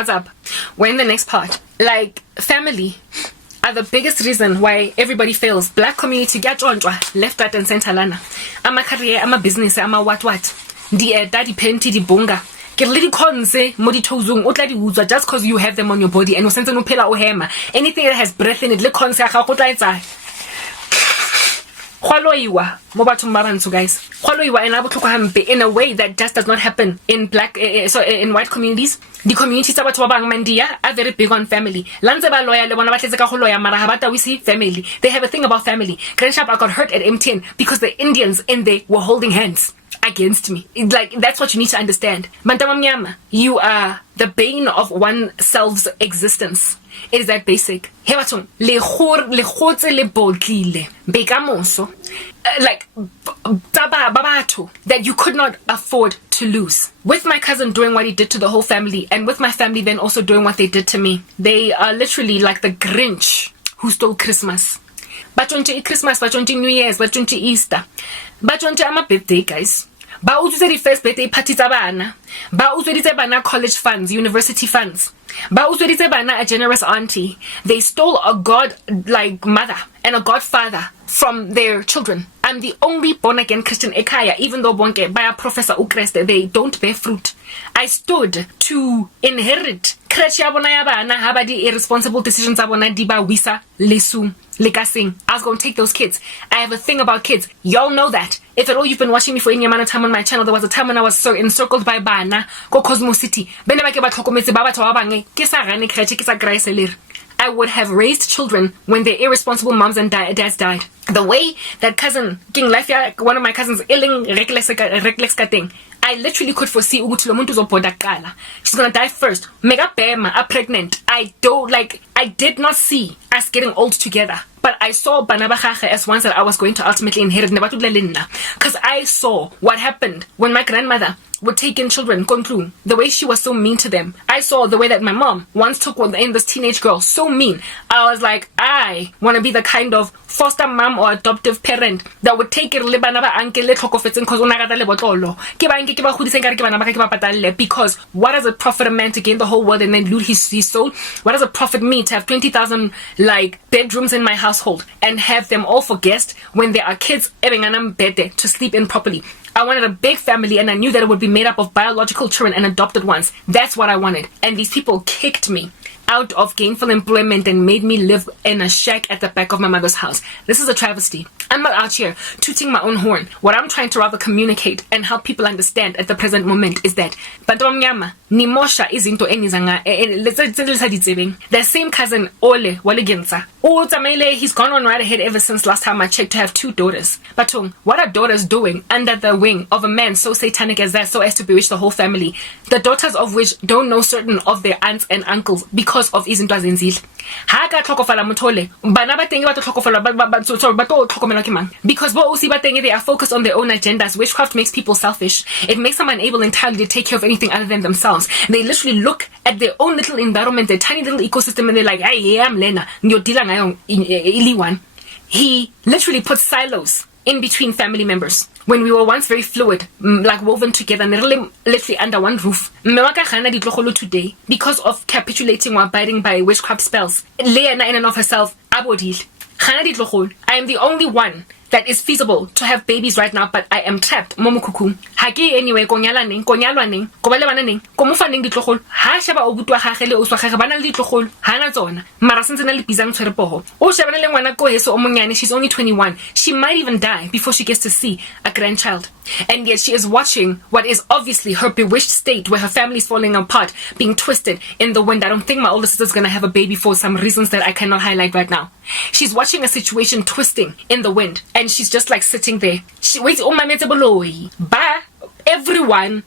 What's up? We're in the next part. Like, family are the biggest reason why everybody fails. Black community get left, right and center lana. Ama career, ama business, ama what. Di daddy penti di bonga. Get little conse modi tozung otladi uzwa just cause you have them on your body and sense no phela o hema. Anything that has breath in it, le conse ga go tla etsa. Khwaloiwa mo bathong ba bantsho guys. Khwaloiwa ena botlhoko hampe in a way that just does not happen in black in white communities. The communities tsa batho ba bang mandia are very big on family. Lantse ba loya le bona ba tletse ka go loya mara ha ba tawisi family. They have a thing about family. Grandshap I got hurt at MTN because the Indians in there were holding hands against me. Like, that's what you need to understand. Mantamamnyama, you are the bane of oneself's existence. It is that basic. Hebatung, le khotse le botlile. Bekamoso. Like, babato, that you could not afford to lose. With my cousin doing what he did to the whole family, and with my family then also doing what they did to me. They are literally like the Grinch who stole Christmas. Batonche Christmas, batonche New Year's, batonche Easter. Batonche ama birthday, guys. Ba utswitse the first birthday party tsa bana. Ba utsweditse bana college funds, university funds. Ba utsweditse bana a generous auntie. They stole a god-like mother and a godfather from their children. I'm the only born-again Christian ekaya, even though bonke by a professor ukreste, they don't bear fruit. I stood to inherit kreche bona ya bana ha ba di irresponsible decisions tsa bona di ba wisa lesu lekasing. I was going to take those kids. I have a thing about kids. Y'all know that. If at all you've been watching me for any amount of time on my channel, there was a time when I was so encircled by bana go Cosmo City. Bene ba ke ba tlhokometse ba batho ba bang ke sa rane kreche ke sa grace. I would have raised children when their irresponsible moms and dads died. The way that cousin King Lafia, one of my cousins, reckless thing, I literally could foresee she's gonna die first. Mega bema are pregnant. I did not see us getting old together. But I saw Banabakhache as ones that I was going to ultimately inherit. Because I saw what happened when my grandmother would take in children, Kontlu, the way she was so mean to them. I saw the way that my mom once took in this teenage girl, so mean. I was like, I want to be the kind of foster mom or adoptive parent that would take it because what does it profit a man to gain the whole world and then loot his soul? What does it profit me to have 20,000 like bedrooms in my household and have them all for guests when there are kids to sleep in properly? I wanted a big family and I knew that it would be made up of biological children and adopted ones. That's what I wanted. And these people kicked me out of gainful employment and made me live in a shack at the back of my mother's house. This is a travesty. I'm not out here tooting my own horn. What I'm trying to rather communicate and help people understand at the present moment is that nimosha izinto enizanga the same cousin Ole Walegenza. He's gone on right ahead ever since last time I checked to have 2 daughters. But what are daughters doing under the wing of a man so satanic as that, so as to bewitch the whole family? The daughters of which don't know certain of their aunts and uncles because of izinto azenzile. Haka tlhokofala mthole bana ba teng ba tlhokofala ba to tlhokomela ke mang? Because bo usi ba teng they are focused on their own agendas. Witchcraft makes people selfish. It makes them unable entirely to take care of anything other than themselves. They literally look at their own little environment, their tiny little ecosystem, and they're like, hey, I'm Lena. He literally puts silos in between family members. When we were once very fluid, like woven together, literally under one roof. Today, because of capitulating or abiding by witchcraft spells, Leana in and of herself, abodil. I am the only one that is feasible to have babies right now, but I am trapped. Momokuku. Haki anyway, konyalwaning, kobalebaneng, komufaning ditlogol. Ha sheba obutwa gage le oswa gage bana le ditlogol. Hana tsona. Mara sentse na le pisang tshwerepogo. O shebana le ngwana ko heso o monyane, she's only 21. She might even die before she gets to see a grandchild. And yet she is watching what is obviously her bewitched state where her family is falling apart, being twisted in the wind. I don't think my older sister's gonna have a baby for some reasons that I cannot highlight right now. She's watching a situation twisting in the wind. And she's just like sitting there. She waits on my Boloi. Ba everyone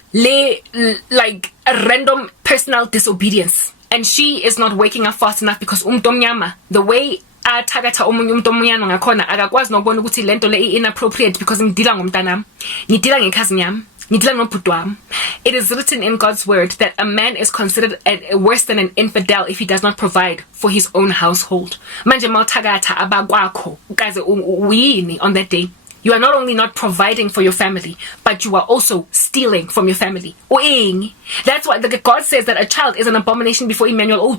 like a random personal disobedience. And she is not waking up fast enough because the way athakatha omunye umuntu omnyana ngakhona akakwazi nokubona ukuthi lento le inappropriate because ngidila ngomntanami ngidila ngekhazini yami ngidila nobhuti wami. It is written in God's word that a man is considered worse than an infidel if he does not provide for his own household. Manje mawuthakatha abakwakho ukaze uyini on that day. you are not only not providing for your family, but you are also stealing from your family. That's why God says that a child is an abomination before Emmanuel. A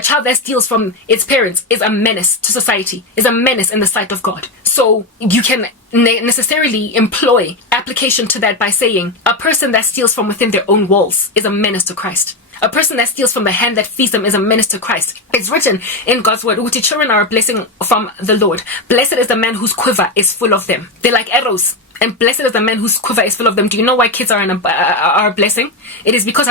child that steals from its parents is a menace to society, is a menace in the sight of God. So you can necessarily employ application to that by saying a person that steals from within their own walls is a menace to Christ. A person that steals from the hand that feeds them is a menace to Christ. It's written in God's word, which children are a blessing from the Lord. Blessed is the man whose quiver is full of them. They're like arrows. And blessed is the man whose quiver is full of them. Do you know why kids are a blessing? It is because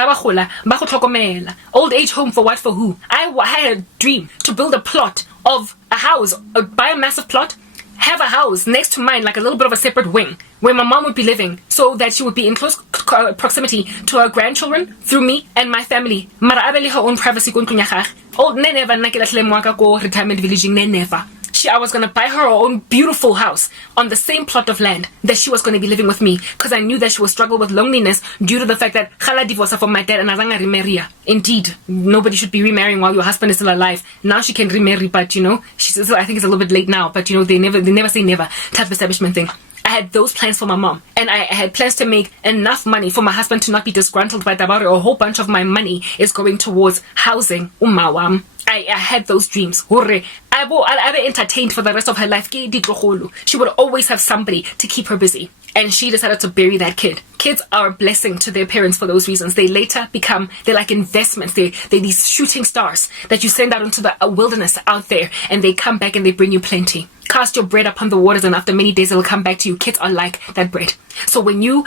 old age home for what, for who? I had a dream to build a plot of a house, buy a massive plot, have a house next to mine, like a little bit of a separate wing, where my mom would be living, so that she would be in close proximity to her grandchildren through me and my family. Mara abele her own privacy ko ntlong ya gagwe. Old never nna ke latlhile moaka ko retirement village never. I was going to buy her own beautiful house on the same plot of land that she was going to be living with me, because I knew that she would struggle with loneliness due to the fact that Khala divorced from my dad and Azanga remarry. Indeed, nobody should be remarrying while your husband is still alive. Now she can remarry, but I think it's a little bit late now, but they never say never type of establishment thing. I had those plans for my mom, and I had plans to make enough money for my husband to not be disgruntled by Tabari. A whole bunch of my money is going towards housing umawam. I had those dreams. I'll be entertained for the rest of her life. She would always have somebody to keep her busy. And she decided to bury that kid. Kids are a blessing to their parents for those reasons. They later become, they're like investments. They're these shooting stars that you send out into the wilderness out there, and they come back and they bring you plenty. Cast your bread upon the waters, and after many days it'll come back to you. Kids are like that bread. So when you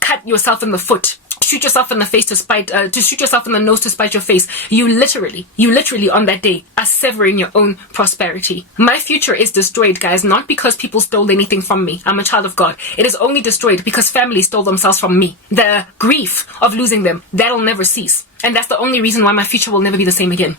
cut yourself in the foot, shoot yourself in the face to shoot yourself in the nose to spite your face, you literally on that day are severing your own prosperity. My future is destroyed, guys, not because people stole anything from me. I'm a child of God. It is only destroyed because family stole themselves from me. The grief of losing them, that'll never cease. And that's the only reason why my future will never be the same again.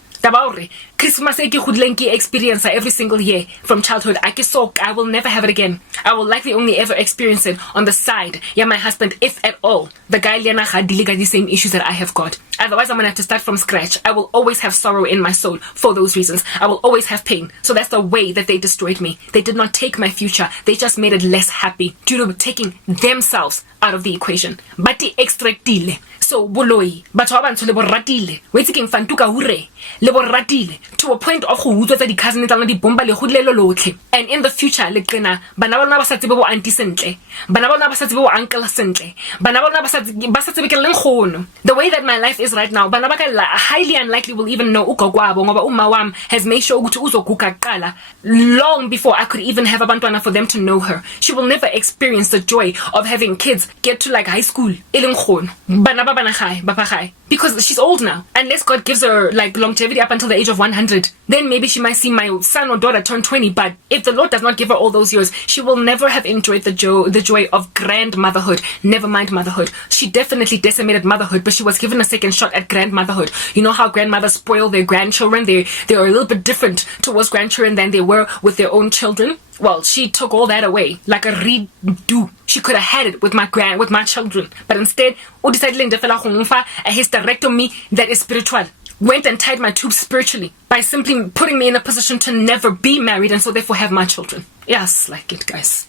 Christmas experience every single year from childhood. I will never have it again. I will likely only ever experience it on the side. Yeah, my husband, if at all. The guy dealing the same issues that I have got. Otherwise, I'm gonna have to start from scratch. I will always have sorrow in my soul for those reasons. I will always have pain. So that's the way that they destroyed me. They did not take my future. They just made it less happy due to taking themselves out of the equation. But they extractile. So Boloi, batho ba bantsho le borratile, wetse ke mfantuka hure, le borratile to a point of go utswa tsa di cousin tsa di bomba le godilelo lotlhe. And in the future le qena bana bona ba sa tsebe bo auntie sentle, bana bona ba sa tsebe bo uncle sentle, bana bona ba sa tsebe ke leng khono. The way that my life is right now, bana ba ka highly unlikely will even know ugogwabo ngoba umma wam has made sure ukuthi uzoguga qala long before I could even have abantwana for them to know her. She will never experience the joy of having kids get to high school. Eleng khono. Bana ba because she's old now. Unless God gives her longevity up until the age of 100, then maybe she might see my son or daughter turn 20. But if the Lord does not give her all those years, she will never have enjoyed the joy of grandmotherhood. Never mind motherhood. She definitely decimated motherhood, but she was given a second shot at grandmotherhood. You know how grandmothers spoil their grandchildren? They are a little bit different towards grandchildren than they were with their own children. Well, she took all that away, like a redo. She could have had it with my children, but instead, a hysterectomy that is spiritual. Went and tied my tubes spiritually by simply putting me in a position to never be married and so therefore have my children. Yes, like it, guys.